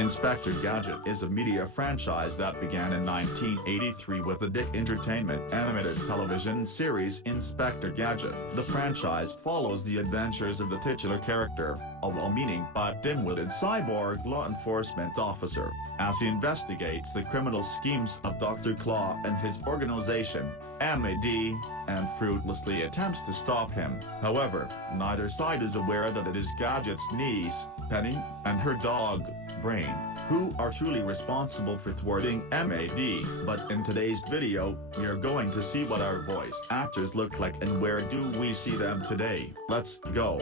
Inspector Gadget is a media franchise that began in 1983 with the Dick Entertainment animated television series Inspector Gadget. The franchise follows the adventures of the titular character, a well-meaning but dim-witted cyborg law enforcement officer, as he investigates the criminal schemes of Dr. Claw and his organization, MAD, and fruitlessly attempts to stop him. However, neither side is aware that it is Gadget's niece, Penny, and her dog, Brain, who are truly responsible for thwarting MAD. But in today's video, we're going to see what our voice actors look like and where do we see them today. Let's go.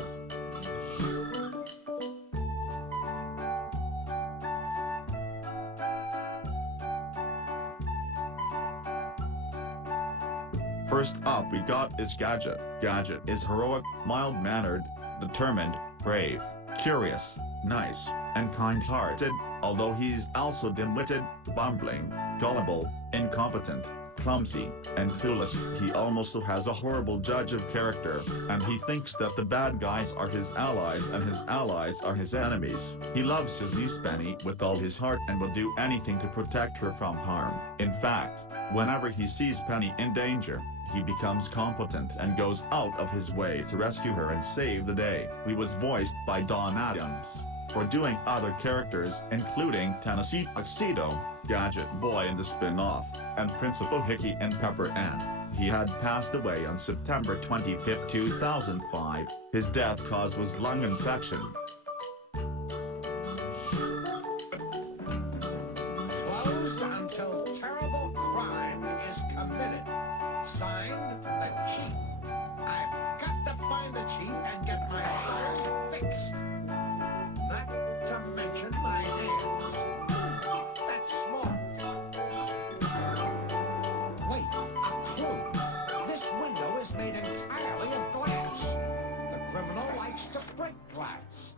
First up we got is Gadget. Gadget is heroic, mild-mannered, determined, brave, curious, nice, and kind-hearted, although he's also dim-witted, bumbling, gullible, incompetent, clumsy, and clueless. He also has a horrible judge of character, and he thinks that the bad guys are his allies and his allies are his enemies. He loves his niece Penny with all his heart and will do anything to protect her from harm. In fact, whenever he sees Penny in danger, he becomes competent and goes out of his way to rescue her and save the day. He was voiced by Don Adams. For doing other characters including Tennessee Tuxedo, Gadget Boy in the spin-off, and Principal Hickey and Pepper Ann. He had passed away on September 25, 2005. His death cause was lung infection. Closed until terrible crime is committed. Signed, the Chief. I've got to find the Chief and get my heart fixed. Not to mention my hands. That's small. Wait, a clue. This window is made entirely of glass. The criminal likes to break glass.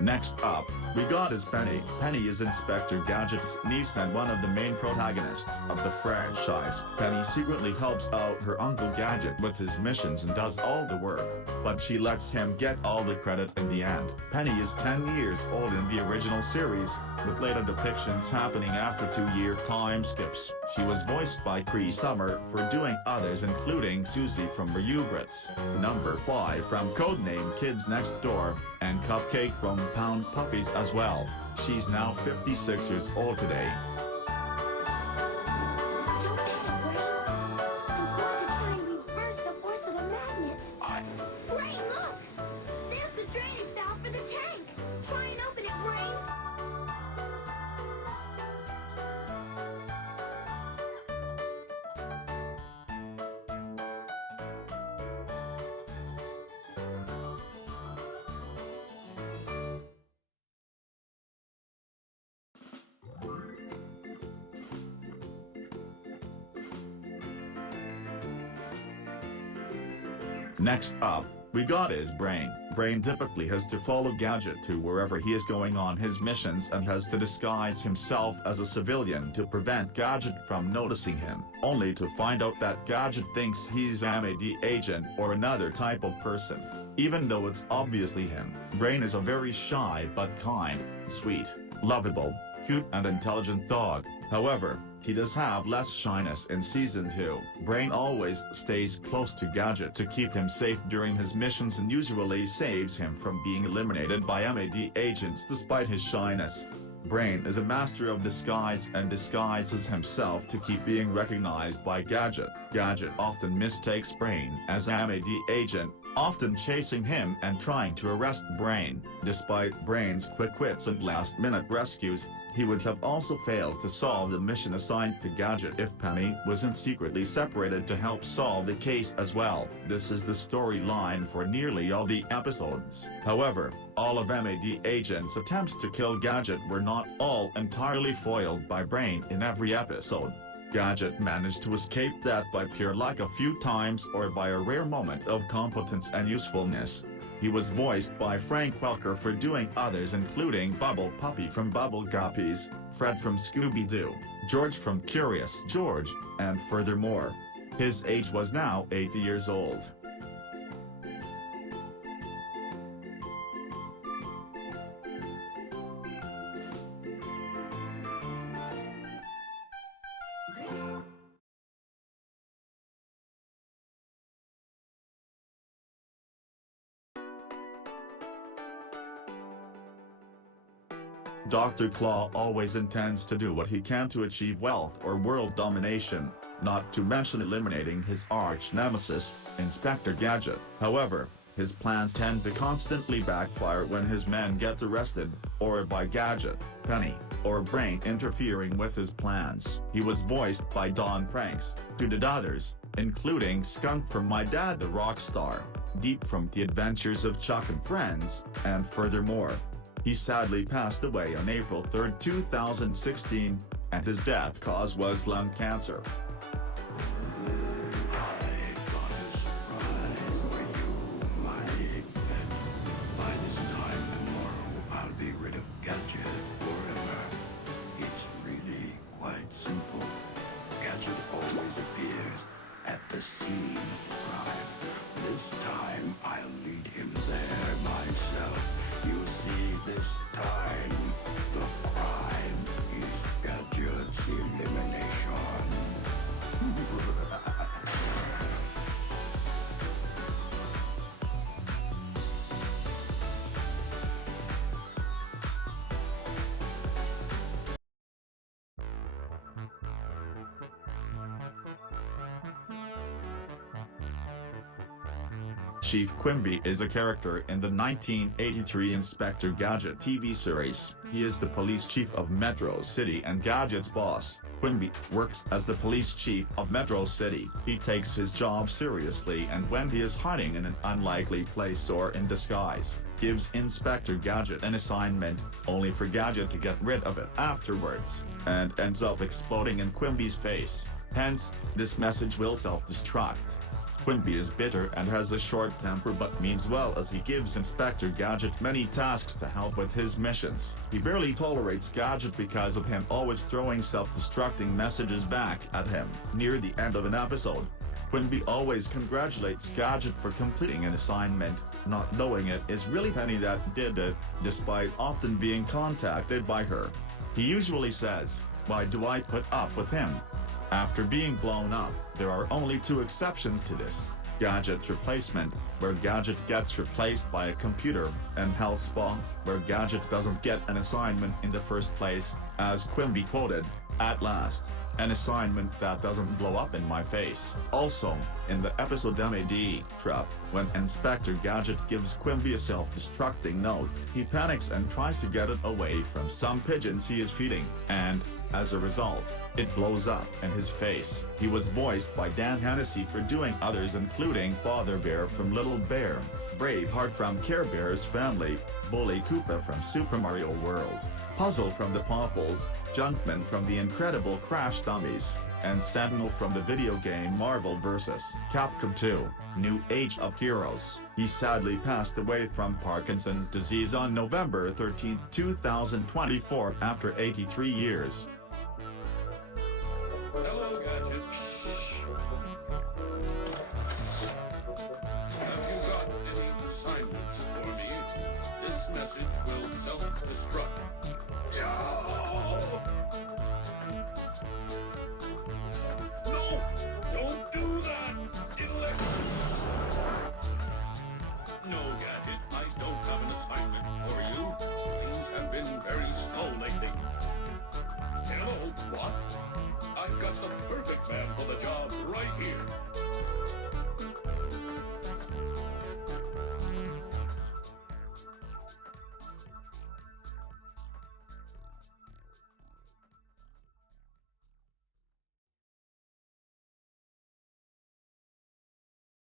Next up, we got is Penny. Penny is Inspector Gadget's niece and one of the main protagonists of the franchise. Penny secretly helps out her Uncle Gadget with his missions and does all the work, but she lets him get all the credit in the end. Penny is 10 years old in the original series, with later depictions happening after 2-year time skips. She was voiced by Cree Summer for doing others including Susie from Rugrats, Number 5 from Codename Kids Next Door, and Cupcake from Pound Puppies as well. She's now 56 years old today. Don't panic, Brain. I'm going to try and reverse the force of the magnet. Brain, look! There's the drainage valve for the tank. Try and open it, Brain. Next up, we got is Brain. Brain typically has to follow Gadget to wherever he is going on his missions and has to disguise himself as a civilian to prevent Gadget from noticing him, only to find out that Gadget thinks he's a MAD agent or another type of person. Even though it's obviously him, Brain is a very shy but kind, sweet, lovable, cute and intelligent dog. However, he does have less shyness in Season 2. Brain always stays close to Gadget to keep him safe during his missions and usually saves him from being eliminated by MAD agents despite his shyness. Brain is a master of disguise and disguises himself to keep being recognized by Gadget. Gadget often mistakes Brain as an MAD agent, often chasing him and trying to arrest Brain. Despite Brain's quick wits and last-minute rescues, he would have also failed to solve the mission assigned to Gadget if Penny wasn't secretly separated to help solve the case as well. This is the storyline for nearly all the episodes. However, all of MAD agents' attempts to kill Gadget were not all entirely foiled by Brain in every episode. Gadget managed to escape death by pure luck a few times or by a rare moment of competence and usefulness. He was voiced by Frank Welker for doing others including Bubble Puppy from Bubble Guppies, Fred from Scooby-Doo, George from Curious George, and furthermore. His age was now 80 years old. Dr. Claw always intends to do what he can to achieve wealth or world domination, not to mention eliminating his arch-nemesis, Inspector Gadget. However, his plans tend to constantly backfire when his men get arrested, or by Gadget, Penny, or Brain interfering with his plans. He was voiced by Don Franks, who did others, including Skunk from My Dad the Rockstar, Deep from The Adventures of Chuck and Friends, and furthermore. He sadly passed away on April 3, 2016, and his death cause was lung cancer. Chief Quimby is a character in the 1983 Inspector Gadget TV series. He is the police chief of Metro City and Gadget's boss. Quimby works as the police chief of Metro City. He takes his job seriously and when he is hiding in an unlikely place or in disguise, gives Inspector Gadget an assignment, only for Gadget to get rid of it afterwards, and ends up exploding in Quimby's face. Hence, this message will self-destruct. Quimby is bitter and has a short temper but means well as he gives Inspector Gadget many tasks to help with his missions. He barely tolerates Gadget because of him always throwing self-destructing messages back at him. Near the end of an episode, Quimby always congratulates Gadget for completing an assignment, not knowing it is really Penny that did it, despite often being contacted by her. He usually says, "Why do I put up with him?" After being blown up, there are only two exceptions to this: Gadget's replacement, where Gadget gets replaced by a computer, and Health Spa, where Gadget doesn't get an assignment in the first place, as Quimby quoted, "At last, an assignment that doesn't blow up in my face." Also, in the episode MAD Trap, when Inspector Gadget gives Quimby a self-destructing note, he panics and tries to get it away from some pigeons he is feeding, and, as a result, it blows up in his face. He was voiced by Dan Hennessy for doing others including Father Bear from Little Bear, Braveheart from Care Bear's Family, Bully Koopa from Super Mario World, Puzzle from the Popples, Junkman from The Incredible Crash Dummies, and Sentinel from the video game Marvel vs. Capcom 2, New Age of Heroes. He sadly passed away from Parkinson's disease on November 13, 2024 after 83 years. Hello, Gadget. Have you got any assignments for me? This message will self-destruct. No! Don't do that! It'll... No, Gadget, I don't have an assignment for you. Things have been very slow lately. Hello, what? I've got the perfect man for the